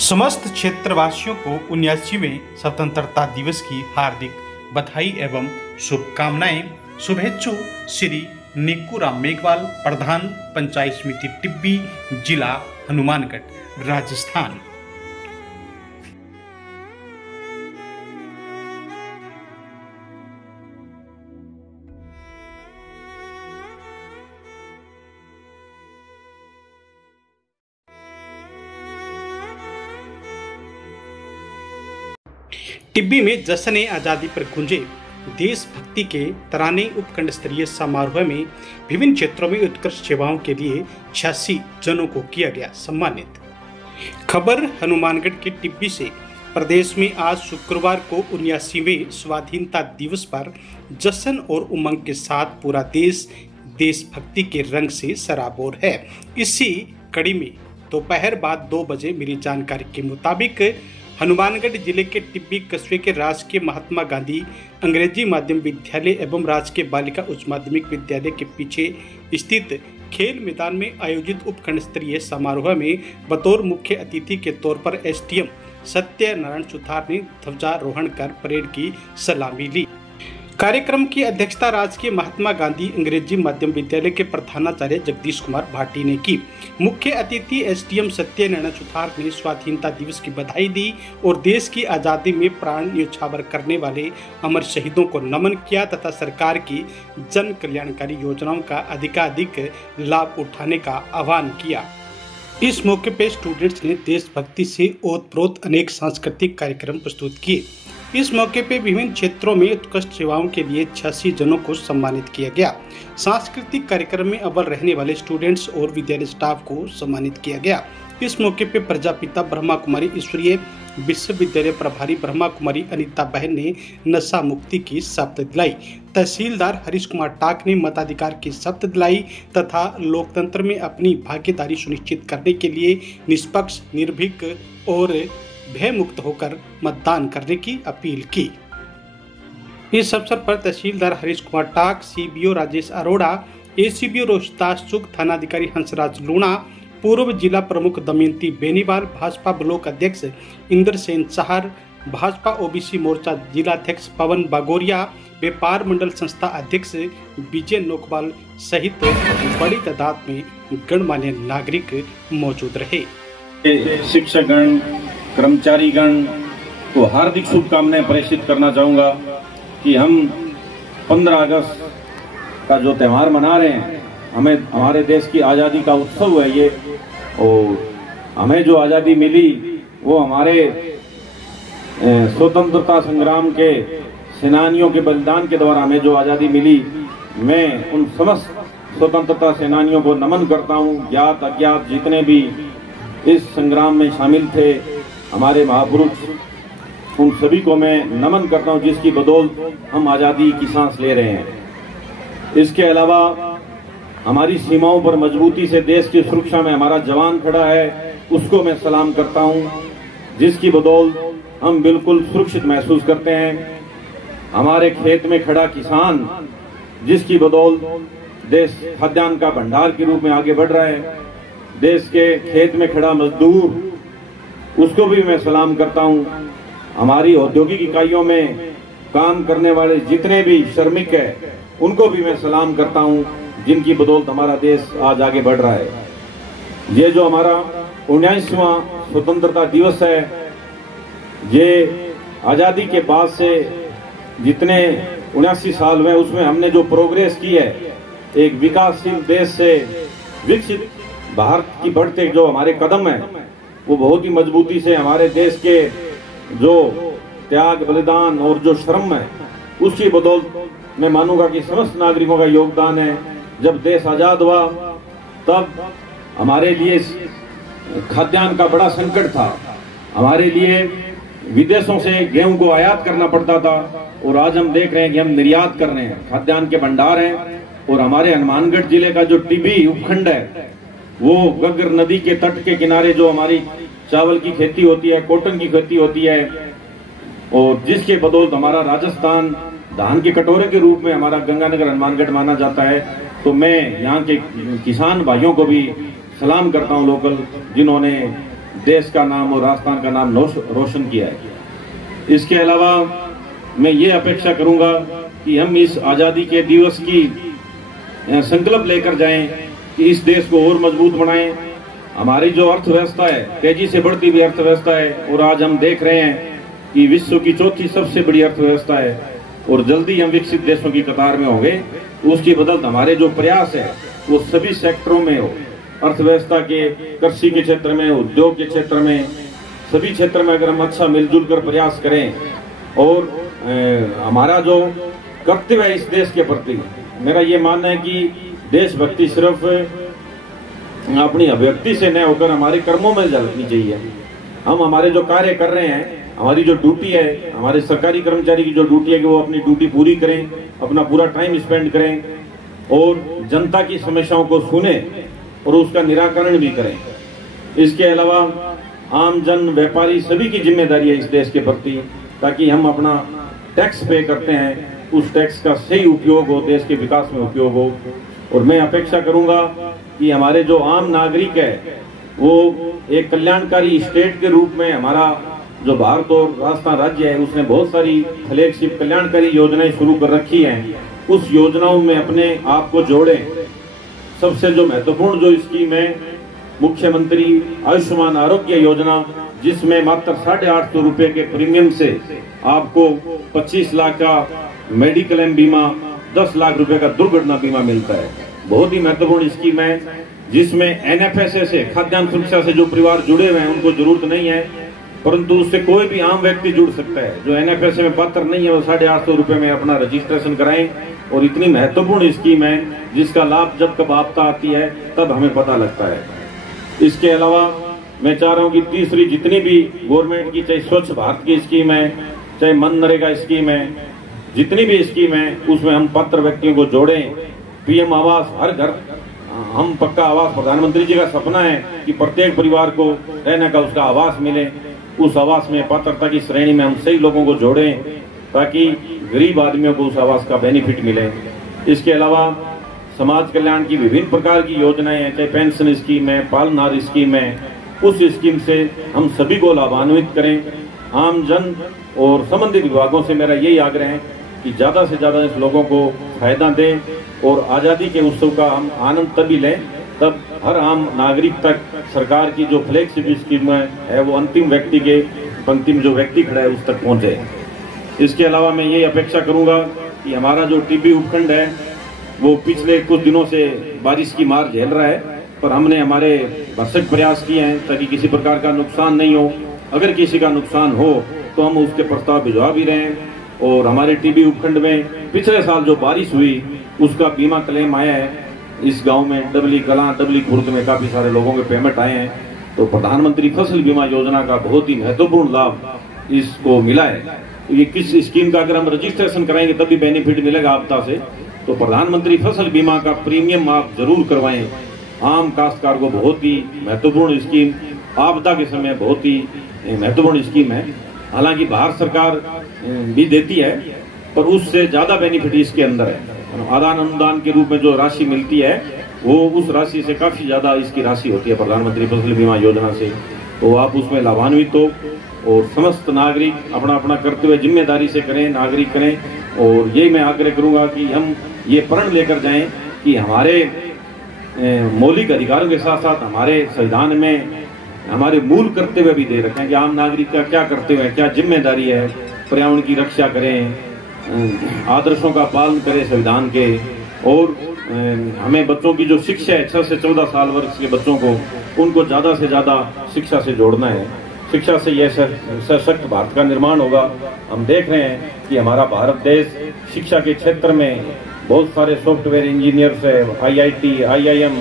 समस्त क्षेत्रवासियों को 79वें स्वतंत्रता दिवस की हार्दिक बधाई एवं शुभकामनाएं। शुभेच्छु श्री नेकूराम मेघवाल, प्रधान पंचायत समिति टिब्बी, जिला हनुमानगढ़, राजस्थान। टिब्बी में जश्न आज़ादी पर गूंजे देशभक्ति के तराने उपखंड स्तरीय समारोह में विभिन्न क्षेत्रों में उत्कृष्ट सेवाओं के लिए 86 जनों को किया गया सम्मानित। खबर हनुमानगढ़ के टिब्बी से। प्रदेश में आज शुक्रवार को 79वें स्वाधीनता दिवस पर जश्न और उमंग के साथ पूरा देश देशभक्ति के रंग से सराबोर है। इसी कड़ी में दोपहर बाद 2 बजे मिली जानकारी के मुताबिक हनुमानगढ़ जिले के टिब्बी कस्बे के राजकीय महात्मा गांधी अंग्रेजी माध्यम विद्यालय एवं राजकीय बालिका उच्च माध्यमिक विद्यालय के पीछे स्थित खेल मैदान में आयोजित उपखंड स्तरीय समारोह में बतौर मुख्य अतिथि के तौर पर एसडीएम सत्यनारायण सुथार ने ध्वजारोहण कर परेड की सलामी ली। कार्यक्रम की अध्यक्षता राजकीय महात्मा गांधी अंग्रेजी माध्यम विद्यालय के प्रधानाचार्य जगदीश कुमार भाटी ने की। मुख्य अतिथि एसडीएम सत्यनारायण सुथार ने स्वाधीनता दिवस की बधाई दी और देश की आज़ादी में प्राण न्यौछावर करने वाले अमर शहीदों को नमन किया तथा सरकार की जन कल्याणकारी योजनाओं का अधिकाधिक लाभ उठाने का आह्वान किया। इस मौके पर स्टूडेंट्स ने देशभक्ति से ओतप्रोत अनेक सांस्कृतिक कार्यक्रम प्रस्तुत किए। इस मौके पर विभिन्न क्षेत्रों में उत्कृष्ट सेवाओं के लिए 86 जनों को सम्मानित किया गया। सांस्कृतिक कार्यक्रम में अव्वल रहने वाले स्टूडेंट्स और विद्यालय स्टाफ को सम्मानित किया गया। इस मौके पर प्रजापिता ब्रह्मा कुमारी ईश्वरीय विश्वविद्यालय प्रभारी ब्रह्मा कुमारी अनीता बहन ने नशा मुक्ति की शपथ दिलाई। तहसीलदार हरीश कुमार टाक ने मताधिकार की शपथ दिलाई तथा लोकतंत्र में अपनी भागीदारी सुनिश्चित करने के लिए निष्पक्ष, निर्भीक और भय मुक्त होकर मतदान करने की अपील की। इस अवसर पर तहसीलदार हरीश कुमार टाक, सीबीओ राजेश अरोड़ा, एसीबीओ रोहतास चुग, थानाधिकारी हंसराज लूणा, पूर्व जिला प्रमुख दमयंती बेनीवाल, भाजपा ब्लॉक अध्यक्ष इंद्र सेन सहार, भाजपा ओबीसी मोर्चा जिलाध्यक्ष पवन बागोरिया, व्यापार मंडल संस्था अध्यक्ष विजय नोकवाल सहित बड़ी तादाद में गणमान्य नागरिक मौजूद रहे। शिक्षकगण, कर्मचारीगण को हार्दिक शुभकामनाएं प्रेषित करना चाहूँगा कि हम 15 अगस्त का जो त्यौहार मना रहे हैं, हमें हमारे देश की आज़ादी का उत्सव है ये, और हमें जो आज़ादी मिली वो हमारे स्वतंत्रता संग्राम के सेनानियों के बलिदान के द्वारा हमें जो आज़ादी मिली, मैं उन समस्त स्वतंत्रता सेनानियों को नमन करता हूँ। ज्ञात अज्ञात जितने भी इस संग्राम में शामिल थे, हमारे महापुरुष, उन सभी को मैं नमन करता हूं जिसकी बदौलत हम आज़ादी की सांस ले रहे हैं। इसके अलावा हमारी सीमाओं पर मजबूती से देश की सुरक्षा में हमारा जवान खड़ा है, उसको मैं सलाम करता हूं, जिसकी बदौलत हम बिल्कुल सुरक्षित महसूस करते हैं। हमारे खेत में खड़ा किसान, जिसकी बदौलत देश खाद्यान्न का भंडार के रूप में आगे बढ़ रहा है। देश के खेत में खड़ा मजदूर, उसको भी मैं सलाम करता हूं। हमारी औद्योगिक इकाइयों में काम करने वाले जितने भी श्रमिक हैं, उनको भी मैं सलाम करता हूं, जिनकी बदौलत हमारा देश आज आगे बढ़ रहा है। ये जो हमारा 79वां स्वतंत्रता दिवस है, ये आज़ादी के बाद से जितने 79 साल हुए, उसमें हमने जो प्रोग्रेस की है, एक विकासशील देश से विकसित भारत की बढ़ते जो हमारे कदम है, वो बहुत ही मजबूती से हमारे देश के जो त्याग, बलिदान और जो श्रम है, उसकी बदौलत मैं मानूंगा कि समस्त नागरिकों का योगदान है। जब देश आज़ाद हुआ तब हमारे लिए खाद्यान्न का बड़ा संकट था। हमारे लिए विदेशों से गेहूं को आयात करना पड़ता था, और आज हम देख रहे हैं कि हम निर्यात कर रहे हैं, खाद्यान्न के भंडार हैं। और हमारे हनुमानगढ़ जिले का जो टिब्बी उपखंड है, वो गग्गर नदी के तट के किनारे जो हमारी चावल की खेती होती है, कॉटन की खेती होती है, और जिसके बदौलत हमारा राजस्थान धान के कटोरे के रूप में हमारा गंगानगर हनुमानगढ़ माना जाता है। तो मैं यहाँ के किसान भाइयों को भी सलाम करता हूँ, लोकल, जिन्होंने देश का नाम और राजस्थान का नाम रोशन किया है। इसके अलावा मैं ये अपेक्षा करूंगा कि हम इस आज़ादी के दिवस की संकल्प लेकर जाएं कि इस देश को और मजबूत बनाएं। हमारी जो अर्थव्यवस्था है, तेजी से बढ़ती हुई अर्थव्यवस्था है, और आज हम देख रहे हैं कि विश्व की चौथी सबसे बड़ी अर्थव्यवस्था है और जल्दी हम विकसित देशों की कतार में होंगे। उसकी बदौलत हमारे जो प्रयास है वो सभी सेक्टरों में हो, अर्थव्यवस्था के, कृषि के क्षेत्र में, उद्योग के क्षेत्र में, सभी क्षेत्र में अगर हम अच्छा मिलजुल कर प्रयास करें और हमारा जो कर्तव्य है इस देश के प्रति, मेरा ये मानना है कि देशभक्ति सिर्फ अपनी अभिव्यक्ति से न होकर हमारे कर्मों में झलकनी चाहिए। हम हमारे जो कार्य कर रहे हैं, हमारी जो ड्यूटी है, हमारे सरकारी कर्मचारी की जो ड्यूटी है कि वो अपनी ड्यूटी पूरी करें, अपना पूरा टाइम स्पेंड करें और जनता की समस्याओं को सुने और उसका निराकरण भी करें। इसके अलावा आम जन, व्यापारी सभी की जिम्मेदारी है इस देश के प्रति, ताकि हम अपना टैक्स पे करते हैं उस टैक्स का सही उपयोग हो, देश के विकास में उपयोग हो। और मैं अपेक्षा करूंगा कि हमारे जो आम नागरिक है वो एक कल्याणकारी स्टेट के रूप में, हमारा जो भारत और राजस्थान राज्य है उसने बहुत सारी फ्लैगशिप कल्याणकारी योजनाएं शुरू कर रखी हैं, उस योजनाओं में अपने आप को जोड़ें। सबसे जो महत्वपूर्ण जो स्कीम है मुख्यमंत्री आयुष्मान आरोग्य योजना, जिसमें मात्र 850 रुपए के प्रीमियम से आपको 25 लाख का मेडिकल बीमा, 10 लाख रुपए का दुर्घटना बीमा मिलता है। बहुत ही महत्वपूर्ण स्कीम है, जिसमें एनएफएसए से, खाद्यान्न सुरक्षा से जो परिवार जुड़े हुए हैं उनको जरूरत नहीं है, परंतु उससे कोई भी आम व्यक्ति जुड़ सकता है। जो एनएफएसए में पात्र नहीं है वो 850 रुपए में अपना रजिस्ट्रेशन कराएं। और इतनी महत्वपूर्ण स्कीम है जिसका लाभ जब कब आपदा आती है तब हमें पता लगता है। इसके अलावा मैं चाह रहा हूँ कि तीसरी जितनी भी गवर्नमेंट की, चाहे स्वच्छ भारत की स्कीम है, चाहे मनरेगा स्कीम है, जितनी भी स्कीम है उसमें हम पात्र व्यक्तियों को जोड़ें। पीएम आवास, हर घर हम पक्का आवास, प्रधानमंत्री जी का सपना है कि प्रत्येक परिवार को रहने का उसका आवास मिले। उस आवास में पात्रता की श्रेणी में हम सही लोगों को जोड़ें ताकि गरीब आदमियों को उस आवास का बेनिफिट मिले। इसके अलावा समाज कल्याण की विभिन्न प्रकार की योजनाएं हैं, चाहे पेंशन स्कीम है, पालनार स्कीम है, उस स्कीम से हम सभी को लाभान्वित करें। आम जन और संबंधित विभागों से मेरा यही आग्रह है कि ज्यादा से ज्यादा इस लोगों को फायदा दें और आज़ादी के उत्सव का हम आनंद तभी लें तब हर आम नागरिक तक सरकार की जो फ्लैगशिप स्कीम है वो अंतिम व्यक्ति के पंक्ति में जो व्यक्ति खड़ा है उस तक पहुंचे। इसके अलावा मैं ये अपेक्षा करूंगा कि हमारा जो टीबी उपखंड है वो पिछले कुछ दिनों से बारिश की मार झेल रहा है, पर हमने हमारे भरसक प्रयास किए हैं ताकि किसी प्रकार का नुकसान नहीं हो। अगर किसी का नुकसान हो तो हम उसके प्रस्ताव भिजवा भी रहे हैं। और हमारे टीबी उपखंड में पिछले साल जो बारिश हुई उसका बीमा क्लेम आया है। इस गांव में डबली कलां, डबली खुर्द में काफी सारे लोगों के पेमेंट आए हैं। तो प्रधानमंत्री फसल बीमा योजना का बहुत ही महत्वपूर्ण लाभ इसको मिला है। तो ये किस स्कीम का अगर हम रजिस्ट्रेशन कराएंगे तभी बेनिफिट मिलेगा आपदा से। तो प्रधानमंत्री फसल बीमा का प्रीमियम आप जरूर करवाएं। आम काश्तकार को बहुत ही महत्वपूर्ण स्कीम, आपदा के समय बहुत ही महत्वपूर्ण स्कीम है। हालांकि भारत सरकार भी देती है पर उससे ज्यादा बेनिफिट इसके अंदर है। आदान अनुदान के रूप में जो राशि मिलती है वो उस राशि से काफी ज्यादा इसकी राशि होती है प्रधानमंत्री फसल बीमा योजना से। तो आप उसमें लाभान्वित हो और समस्त नागरिक अपना अपना कर्तव्य जिम्मेदारी से करें, नागरिक करें। और यही मैं आग्रह करूंगा कि हम ये प्रण लेकर जाएं कि हमारे मौलिक अधिकारों के साथ साथ हमारे संविधान में हमारे मूल कर्तव्य भी दे रखे हैं कि आम नागरिक का क्या कर्तव्य है, क्या जिम्मेदारी है। पर्यावरण की रक्षा करें, आदर्शों का पालन करें संविधान के। और हमें बच्चों की जो शिक्षा है 6 से 14 साल वर्ष के बच्चों को, उनको ज्यादा से ज्यादा शिक्षा से जोड़ना है। शिक्षा से यह सशक्त भारत का निर्माण होगा। हम देख रहे हैं कि हमारा भारत देश शिक्षा के क्षेत्र में बहुत सारे सॉफ्टवेयर इंजीनियर्स है, IIT, IIM,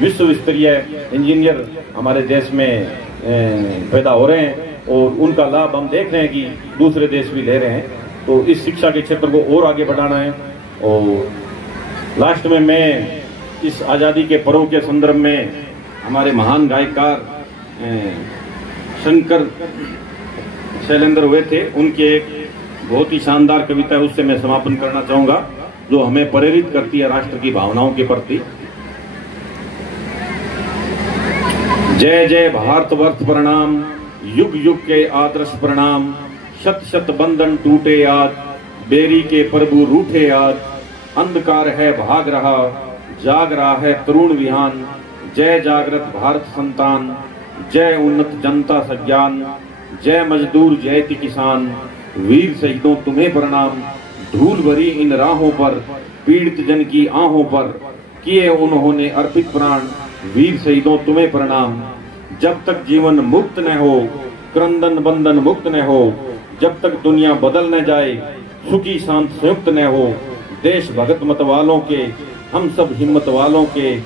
विश्व स्तरीय इंजीनियर हमारे देश में पैदा हो रहे हैं और उनका लाभ हम देख रहे हैं कि दूसरे देश भी ले रहे हैं। तो इस शिक्षा के क्षेत्र को और आगे बढ़ाना है। और लास्ट में मैं इस आज़ादी के पर्व के संदर्भ में हमारे महान गायकार शंकर शैलेंद्र हुए थे, उनके एक बहुत ही शानदार कविता है, उससे मैं समापन करना चाहूंगा जो हमें प्रेरित करती है राष्ट्र की भावनाओं के प्रति। जय जय भारतवर्ष प्रणाम, युग युग के आदर्श प्रणाम। शत शत बंधन टूटे आज, बेरी के प्रभु रूठे आज। अंधकार है भाग रहा, जाग रहा है तरुण विहान। जय जागृत भारत संतान, जय उन्नत जनता सज्ञान। जय मजदूर जयति किसान, वीर शहीदों तुम्हें प्रणाम। धूल भरी इन राहों पर, पीड़ित जन की आहों पर, किए उन्होंने अर्पित प्राण। वीर शहीदों तुम्हें प्रणाम। जब तक जीवन मुक्त न हो, क्रंदन बंधन मुक्त न हो, जब तक दुनिया बदल न जाए, सुखी शांत संयुक्त न हो। देश भगत मत वालों के, हम सब हिम्मत वालों के,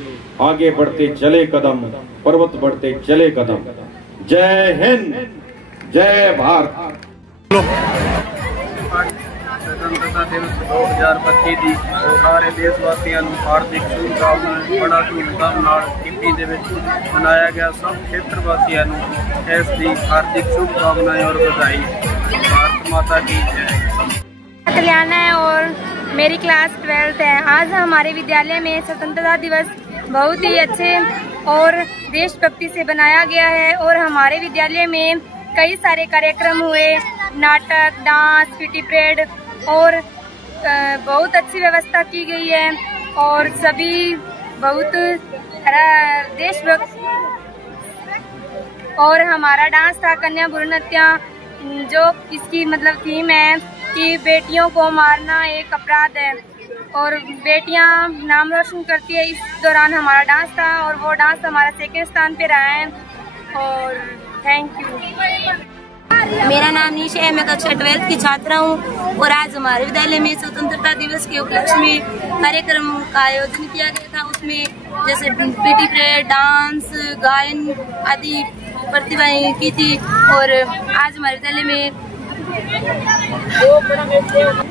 आगे बढ़ते चले कदम, पर्वत बढ़ते चले कदम। जय हिंद, जय भारत। स्वतंत्रता दिवस 2025 ਦੀ ਸਾਰੇ ਦੇਸ਼ਵਾਸੀਆਂ ਨੂੰ ਹਾਰਦਿਕ ਸ਼ੁਭਕਾਮਨਾਵਾਂ। ਬੜਾ ਧੂਮਧਾਮ ਨਾਲ ਟਿੱਬੀ ਦੇ ਵਿੱਚ ਮਨਾਇਆ ਗਿਆ। ਸਭ ਖੇਤਰ ਵਾਸੀਆਂ ਨੂੰ ਇਸ ਦੀ ਹਾਰਦਿਕ शुभकामनाएं और बधाई। भारत माता की जय। कल्याण है और मेरी क्लास 12th है। आज हमारे विद्यालय में स्वतंत्रता दिवस बहुत ही अच्छे और देशभक्ति से बनाया गया है और हमारे विद्यालय में कई सारे कार्यक्रम हुए, नाटक, डांस, पीटी परेड और बहुत अच्छी व्यवस्था की गई है और सभी बहुत देशभक्त। और हमारा डांस था कन्या भ्रूण हत्या, जो इसकी मतलब थीम है कि बेटियों को मारना एक अपराध है और बेटियां नाम रोशन करती है। इस दौरान हमारा डांस था और वो डांस हमारा 2nd स्थान पे रहा है और थैंक यू। मेरा नाम निशा है, मैं कक्षा 12th की छात्रा हूँ और आज हमारे विद्यालय में स्वतंत्रता दिवस के उपलक्ष्य में कार्यक्रम का आयोजन किया गया था। उसमें जैसे पीटी परेड, डांस, गायन आदि प्रतिभाएं की थी और आज हमारे विद्यालय में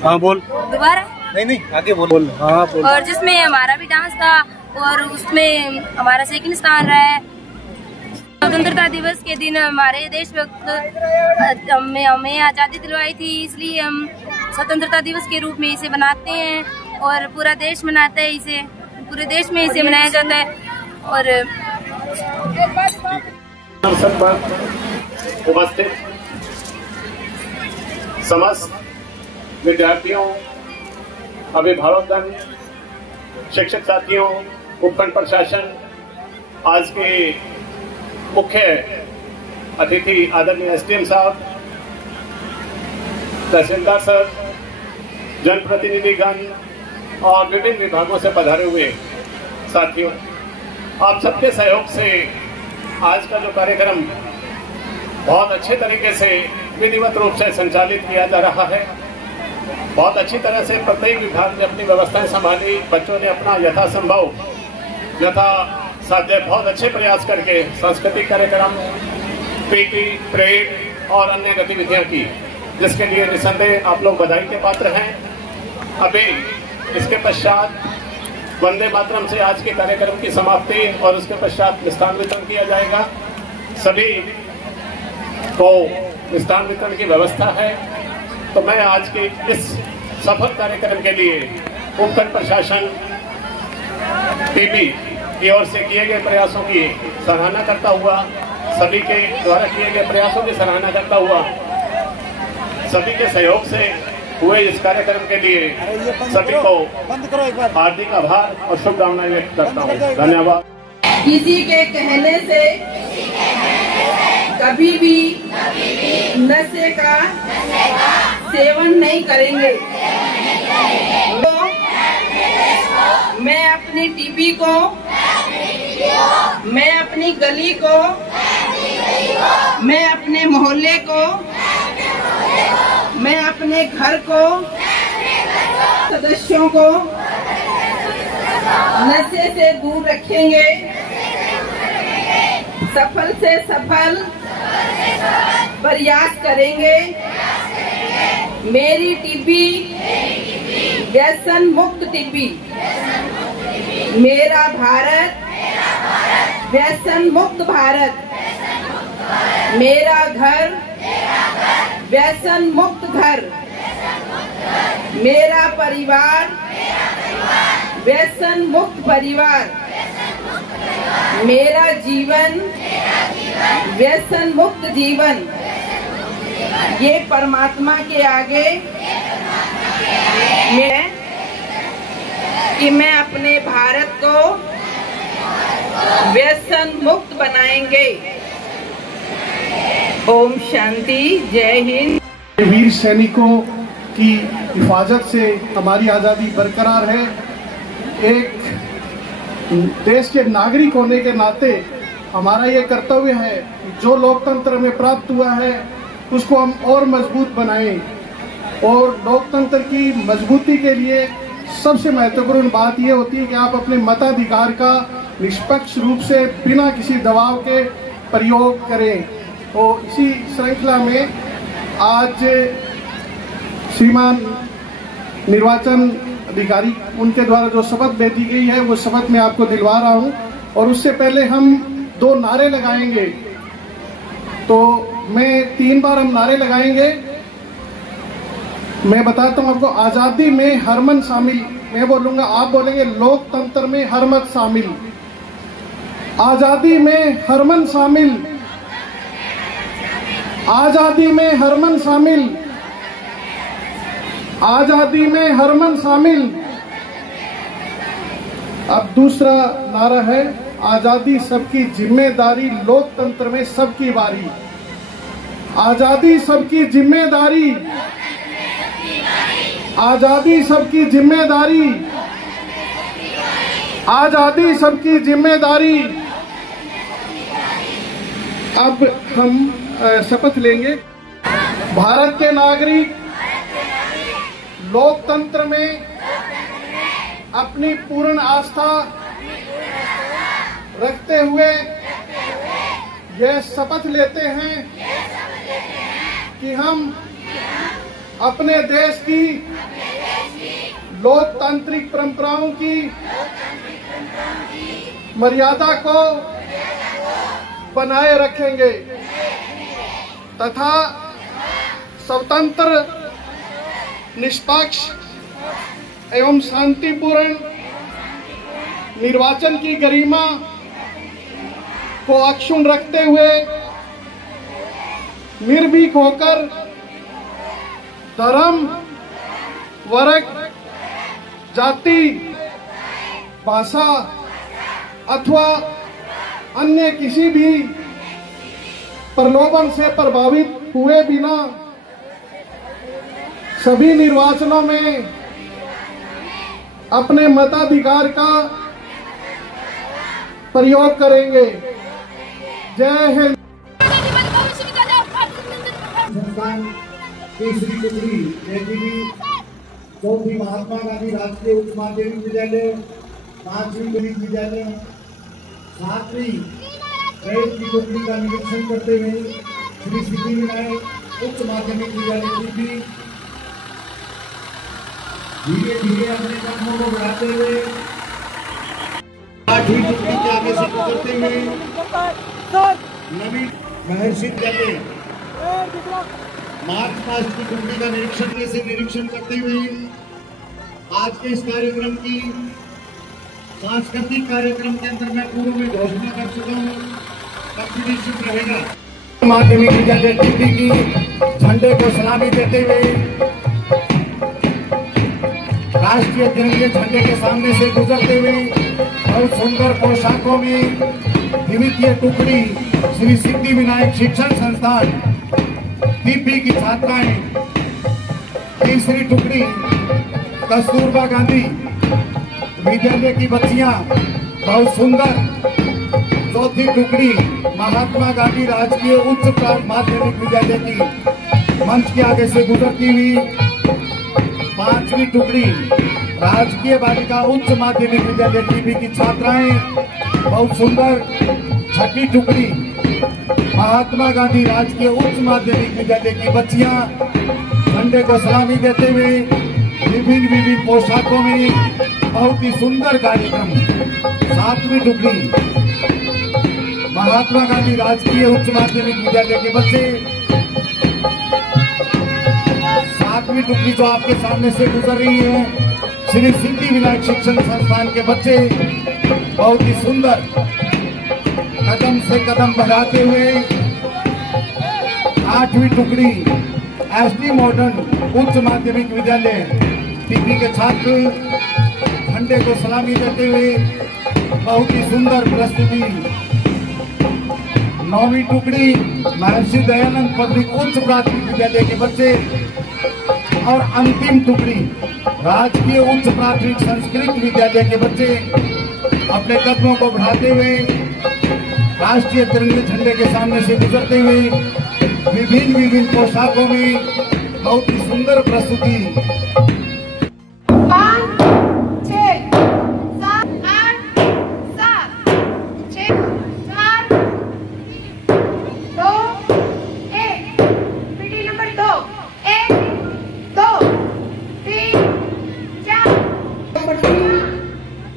हाँ बोल दोबारा नहीं आगे बोल हाँ बोल। और जिसमें हमारा भी डांस था और उसमें हमारा 2nd स्थान रहा है। स्वतंत्रता दिवस के दिन हमारे देशभक्त हमें आज़ादी दिलवाई थी, इसलिए हम स्वतंत्रता दिवस के रूप में इसे मनाते हैं और पूरा देश मनाता है। इसे पूरे देश में इसे मनाया जाता है और अवसर पर उपस्थित समस्त विद्यार्थियों, अभिभावकगण, शिक्षक साथियों, उपखंड प्रशासन, आज के मुख्य अतिथि आदरणीय एसडीएम साहब, तहसीलदार सर, जनप्रतिनिधिगण और विभिन्न विभागों से पधारे हुए साथियों, आप सबके सहयोग से आज का जो कार्यक्रम बहुत अच्छे तरीके से विधिवत रूप से संचालित किया जा रहा है। बहुत अच्छी तरह से प्रत्येक विभाग ने अपनी व्यवस्थाएं संभाली। बच्चों ने अपना यथासंभव साध्य बहुत अच्छे प्रयास करके सांस्कृतिक कार्यक्रम, पीटी परेड और अन्य गतिविधियां की, जिसके लिए निसंदेह आप लोग बधाई के पात्र हैं। अभी इसके पश्चात वंदे मातरम से आज के कार्यक्रम की समाप्ति और उसके पश्चात मिष्ठान वितरण किया जाएगा। सभी को मिष्ठान वितरण की व्यवस्था है। तो मैं आज के इस सफल कार्यक्रम के लिए उपखंड प्रशासन टीबी की ओर से किए गए प्रयासों की सराहना करता हुआ, सभी के द्वारा किए गए प्रयासों की सराहना करता हुआ, सभी के सहयोग से हुए इस कार्यक्रम के लिए सभी को हार्दिक आभार और शुभकामनाएं व्यक्त करता हूँ। धन्यवाद। किसी के कहने से कभी भी नशे का सेवन नहीं करेंगे। तो मैं अपनी टीबी को, मैं अपनी गली को, मैं अपने मोहल्ले को, मैं अपने घर को, सदस्यों को नशे से दूर रखेंगे। सफल से सफल प्रयास करेंगे। मेरी टीबी व्यसन मुक्त टीबी, मेरा भारत व्यसन मुक्त भारत, मेरा घर व्यसन मुक्त घर, मेरा परिवार व्यसन मुक्त परिवार, मेरा जीवन व्यसन मुक्त जीवन ये परमात्मा के आगे मैं अपने भारत को व्यसन मुक्त बनाएंगे। ओम शांति, जय हिंद। वीर सैनिकों की हिफाजत से हमारी आज़ादी बरकरार है। एक देश के नागरिक होने के नाते हमारा ये कर्तव्य है जो लोकतंत्र में प्राप्त हुआ है उसको हम और मजबूत बनाएं। और लोकतंत्र की मजबूती के लिए सबसे महत्वपूर्ण बात ये होती है कि आप अपने मताधिकार का निष्पक्ष रूप से बिना किसी दबाव के प्रयोग करें। और इसी श्रृंखला में आज श्रीमान निर्वाचन अधिकारी उनके द्वारा जो शपथ भेजी गई है वो शपथ मैं आपको दिलवा रहा हूं। और उससे पहले हम 2 नारे लगाएंगे, तो मैं 3 बार हम नारे लगाएंगे। मैं बताता हूं आपको। आजादी में हर मन शामिल, मैं बोलूंगा, आप बोलेंगे लोकतंत्र में हर मत शामिल। आजादी में हर मन शामिल, आजादी में हर मन शामिल, आजादी में हर मन शामिल। अब दूसरा नारा है आजादी सबकी जिम्मेदारी, लोकतंत्र में सबकी बारी। आजादी सबकी जिम्मेदारी, आजादी सबकी जिम्मेदारी, आजादी सबकी जिम्मेदारी। अब हम शपथ लेंगे। भारत के नागरिक लोकतंत्र में अपनी पूर्ण आस्था रखते हुए यह शपथ लेते हैं कि हम अपने देश की लोकतांत्रिक परंपराओं की मर्यादा को बनाए रखेंगे तथा स्वतंत्र, निष्पक्ष एवं शांतिपूर्ण निर्वाचन की गरिमा को अक्षुण्ण रखते हुए निर्भीक होकर धर्म, वर्ग, जाति, भाषा अथवा अन्य किसी भी प्रलोभन से प्रभावित हुए बिना सभी निर्वाचनों में अपने मताधिकार का प्रयोग करेंगे। जय हिंद। तीसरी टुकड़ी एजीबी, चौथी महात्मा गांधी राष्ट्रीय उच्च माध्यमिक विद्यालय, 5वीं गणित विद्यालय, 7वीं प्रेड की टुकड़ी का निरीक्षण करते हुए श्री सिद्धिविनायक उच्च माध्यमिक विद्यालय भी धीरे धीरे अपने कदमों को बढ़ाते हुए 8वीं टुकड़ी के आगे से गुजरते हुए नवीन महर्षि विद्यालय मार्च पास्ट की टुकड़ी का निरीक्षण करते हुए आज के इस कार्यक्रम की सांस्कृतिक कार्यक्रम के अंदर मैं पूर्व में घोषणा कर चुका हूँ। कंपटीशन रहेगा। माध्यमिक विद्यालय टिप्पी की झंडे को सलामी देते हुए राष्ट्रीय तिरंगे झंडे के सामने से गुजरते हुए बहुत सुंदर पोशाकों में द्वितीय टुकड़ी श्री सिद्धिविनायक शिक्षण संस्थान टिप्पी की छात्राएं, तीसरी टुकड़ी कस्तूरबा गांधी विद्यालय की बच्चियां बहुत सुंदर, चौथी टुकड़ी महात्मा गांधी राजकीय उच्च माध्यमिक विद्यालय की मंच के आगे से गुजरती हुई, 5वीं टुकड़ी राजकीय बालिका उच्च माध्यमिक विद्यालय टीबी की छात्राएं बहुत सुंदर, 6वीं टुकड़ी महात्मा गांधी राजकीय उच्च माध्यमिक विद्यालय की बच्चियां झंडे को सलामी देते हुए विभिन्न पोशाकों में बहुत ही सुंदर कार्यक्रम, 7वीं टुकड़ी महात्मा गांधी राजकीय उच्च माध्यमिक विद्यालय के बच्चे, 7वीं टुकड़ी जो आपके सामने से गुजर रही है श्री सिद्धिविनायक शिक्षण संस्थान के बच्चे बहुत ही सुंदर कदम से कदम बढ़ाते हुए 8वीं टुकड़ी एसडी मॉडर्न उच्च माध्यमिक विद्यालय टीपी के छात्र झंडे को सलामी देते हुए बहुत ही सुंदर प्रस्तुति। 9वीं टुकड़ी महर्षि दयानंद पब्लिक उच्च प्राथमिक विद्यालय के बच्चे और अंतिम टुकड़ी राजकीय उच्च प्राथमिक संस्कृत विद्यालय के बच्चे अपने कदमों को बढ़ाते हुए राष्ट्रीय तिरंगे झंडे के सामने से गुजरते हुए विभिन्न पोशाकों में बहुत ही सुंदर प्रस्तुति। 5, 6, 7, 8, 7, 6, 4, 2, 1, पीटी नंबर 2, 1, 2, 3, 4,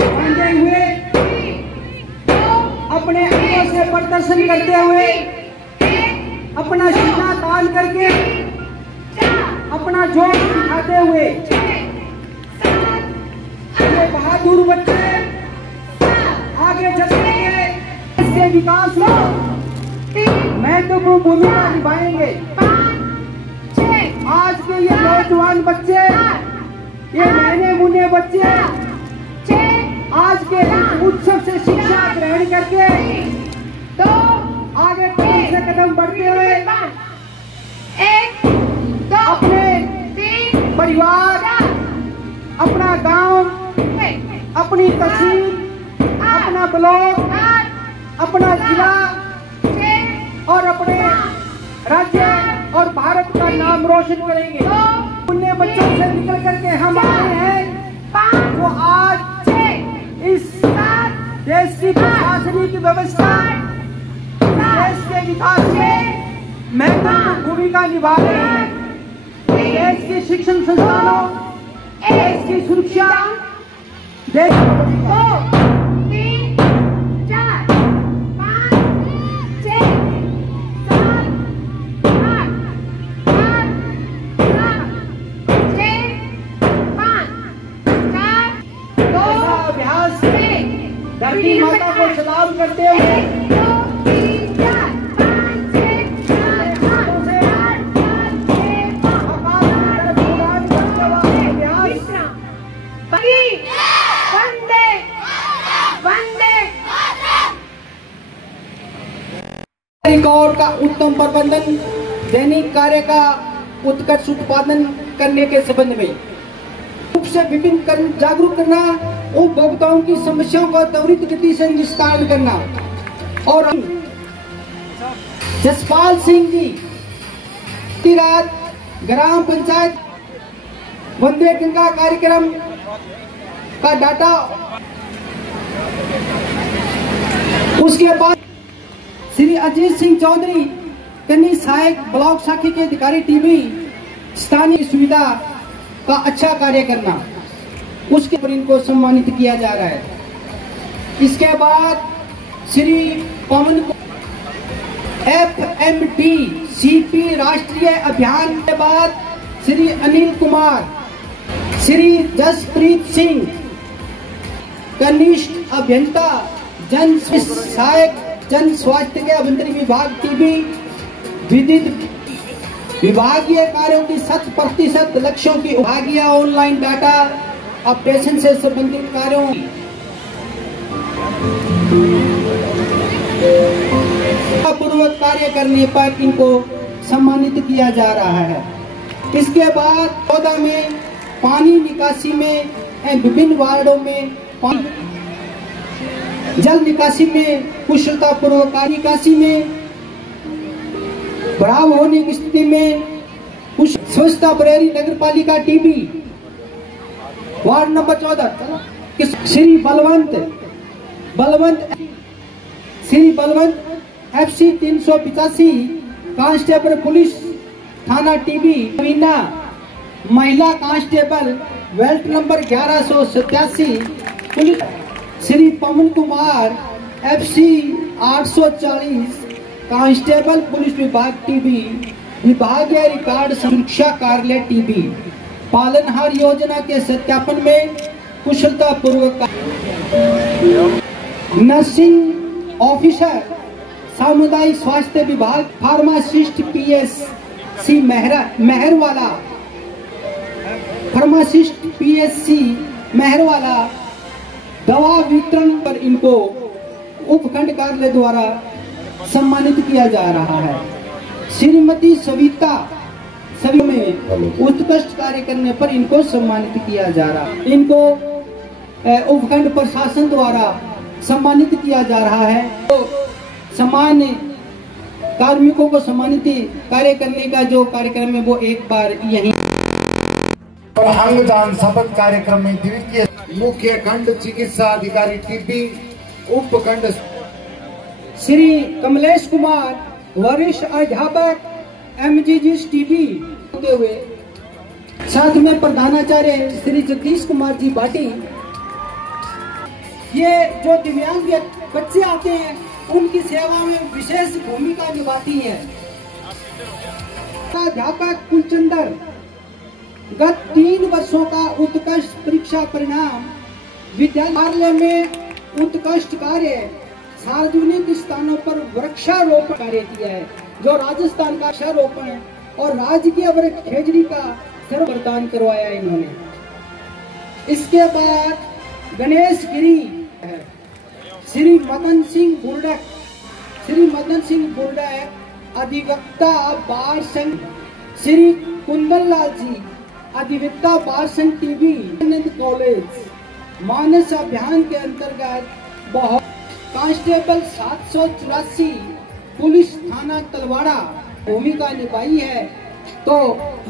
बांधे हुए अपने अंगों से प्रदर्शन करते हुए अपना सीना तान करके अपना जोश दिखाते हुए ये बहादुर बच्चे आगे चलेंगे, इसके विकास में महत्वपूर्ण भूमिका निभाएंगे। आज के ये नौजवान बच्चे, ये नन्हे मुन्ने बच्चे आज के उत्सव से शिक्षा ग्रहण करके तो आगे कदम से कदम बढ़ते हुए अपने परिवार, अपना गांव, अपनी तहसील, अपना ब्लॉक, अपना जिला और अपने राज्य और भारत का नाम रोशन करेंगे। उन्हें बच्चों से निकल करके हम आए हैं वो आज इस देश की प्रशासनिक व्यवस्था, देश के विकास में महत्वपूर्ण भूमिका निभा रहे हैं। देश के शिक्षण संस्थानों, देश की सुरक्षा, देश 2, 3, 4, 5, 6, 7, 8, 6, 5, 4, 2, अभ्यास धरती माता को सलाम करते हुए 1, 2, 3, 4, 5, 6, 7, 8, 9, वंदे रिकॉर्ड का उत्तम प्रबंधन, दैनिक कार्य का उत्कर्ष उत्पादन करने के संबंध में रूप से विभिन्न जागरूक करना, उपभोक्ताओं की समस्याओं का त्वरित गति से निस्तारण करना और जसपाल सिंह जी रात ग्राम पंचायत वंदे गंगा कार्यक्रम का डाटा, उसके बाद श्री अजीत सिंह चौधरी कन्नी सहायक ब्लॉक शाखा के अधिकारी टीवी स्थानीय सुविधा का अच्छा कार्य करना, उसके पर इनको सम्मानित किया जा रहा है। इसके बाद श्री पवन FMD CP राष्ट्रीय अभियान के बाद श्री अनिल कुमार, श्री जसप्रीत सिंह कनिष्ठ अभियंता जन सहायक जन स्वास्थ्य के अभियंत्रण विभाग टीबी विद्युत विभागीय कार्यों की 100% लक्ष्यों की विभागीय ऑनलाइन डाटा ऑपरेशन से संबंधित कार्यों पूर्वक कार्य करने पर इनको सम्मानित किया जा रहा है। इसके बाद 14 में पानी निकासी में विभिन्न वार्डों में जल निकासी में कुशलता पूर्वक निकासी में बढ़ाव होने की स्थिति में स्वच्छता बरेली नगर पालिका TB ward number 14 Shri Balwant FC 385 constable police थाना टीबी मीना महिला constable belt number 1187 police Shri Pawan Kumar FC 840 constable police विभाग टीबी विभागीय रिकॉर्ड सुरक्षा कार्यालय टीबी पालनहार योजना के सत्यापन में कुशलता पूर्वक नर्सिंग ऑफिसर सामुदायिक स्वास्थ्य विभाग फार्मासिस्ट PSC मेहरवाला, फार्मासिस्ट PSC मेहरवाला दवा वितरण पर इनको उपखंड कार्यालय द्वारा सम्मानित किया जा रहा है। श्रीमती सविता सभी में उत्कृष्ट कार्य करने पर इनको सम्मानित किया जा रहा है। इनको उपखंड प्रशासन द्वारा सम्मानित किया जा रहा है। तो सामान्य कार्मिकों को सम्मानित कार्य करने का जो कार्यक्रम है वो एक बार यही और अंगदान शपथ कार्यक्रम में द्वितीय मुख्य खंड चिकित्सा अधिकारी टीबी उपखंड श्री कमलेश कुमार वरिष्ठ अध्यापक MGGS टीबी होते हुए, साथ में प्रधानाचार्य श्री जगदीश कुमार जी भाटी। ये जो दिव्यांग बच्चे आते हैं उनकी सेवा में विशेष भूमिका निभाती है। अध्यापक कुलचंदर गत 3 वर्षों का उत्कृष्ट परीक्षा परिणाम, विद्यालय में उत्कृष्ट कार्य, सार्वजनिक स्थानों पर वृक्षारोपण कार्य किया है, जो राजस्थान का वृक्षारोपण और राजकीय वृक्ष खेजड़ी का सर्वप्रदान करवाया इन्होंने। इसके बाद गणेश गिरी है, श्री मदन सिंह बुर्डक अधिवक्ता बार संघ, श्री कुंदन लाल जी अधिवक्ता बार संघ टीबी कॉलेज मानस अभियान के अंतर्गत बहुत कांस्टेबल 784 पुलिस थाना तलवाड़ा भूमिका निभाई है। तो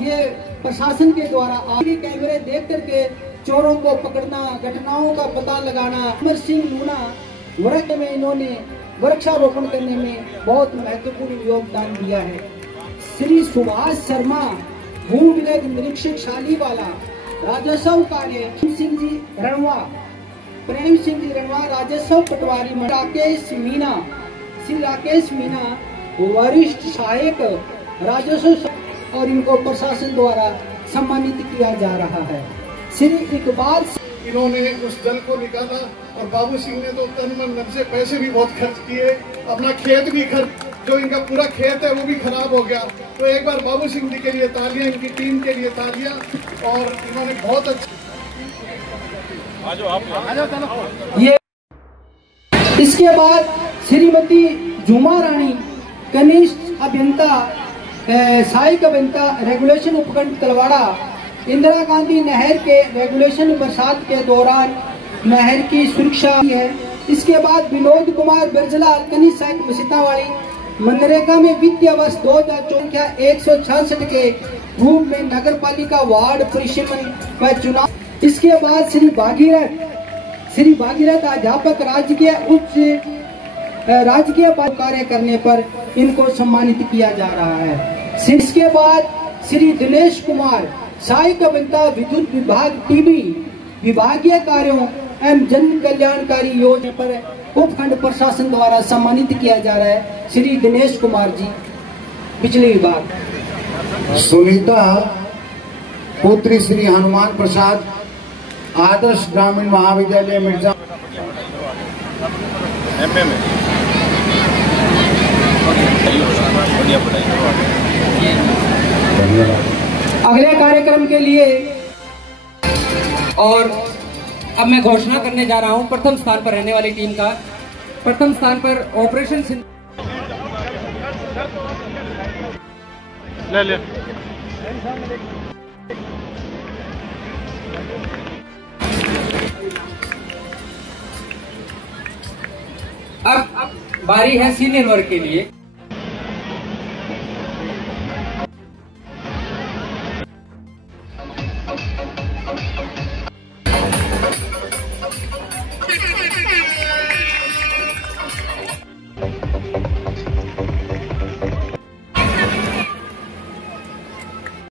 ये प्रशासन के द्वारा आगे कैमरे देख करके चोरों को पकड़ना, घटनाओं का पता लगाना। अमर सिंह लूना वृक्ष में इन्होंने वृक्षारोपण करने में बहुत महत्वपूर्ण योगदान दिया है। श्री सुभाष शर्मा भू विलेज निरीक्षक शालीवाला राजस्व कार्य, प्रेम सिंह जी रणवा राजस्व पटवारी, राकेश मीना वरिष्ठ सहायक राजस्व और इनको प्रशासन द्वारा सम्मानित किया जा रहा है। श्री इकबाल इन्होंने उस जल को निकाला और बाबू सिंह ने तो तन मन धन से पैसे भी बहुत खर्च किए, अपना खेत भी जो इनका पूरा खेत है वो भी खराब हो गया। तो एक बार बाबू सिंह जी के लिए तालियां, इनकी टीम के लिए तालियां। और इन्होंने बहुत अच्छा ये। इसके बाद श्रीमती जुमा रानी कनिष्ठ अभियंता सहायक अभियंता रेगुलेशन उपखंड तलवाड़ा, इंदिरा गांधी नहर के रेगुलेशन बरसात के दौरान नहर की सुरक्षा है। इसके बाद विनोद कुमार बिरजलाल कनिष्ठ सहायक मसीतावाड़ी, मनरेगा में वित्तीय वर्ष 2014 166 के रूप में नगर पालिका वार्ड परिषद का चुनाव। इसके बाद श्री भागीरथ अध्यापक राजकीय कार्य करने पर इनको सम्मानित किया जा रहा है। इसके बाद श्री दिनेश कुमार सहायक अभियंता विद्युत विभाग टीबी विभागीय कार्यों एवं जन कल्याणकारी योजना पर उपखंड प्रशासन द्वारा सम्मानित किया जा रहा है। श्री दिनेश कुमार जी बिजली विभाग। सुनीता पुत्री श्री हनुमान प्रसाद आदर्श ग्रामीण महाविद्यालय मिर्जा अगले कार्यक्रम के लिए और अब मैं घोषणा करने जा रहा हूं प्रथम स्थान पर रहने वाली टीम का। प्रथम स्थान पर ऑपरेशन ले अब बारी है सीनियर वर्ग के लिए।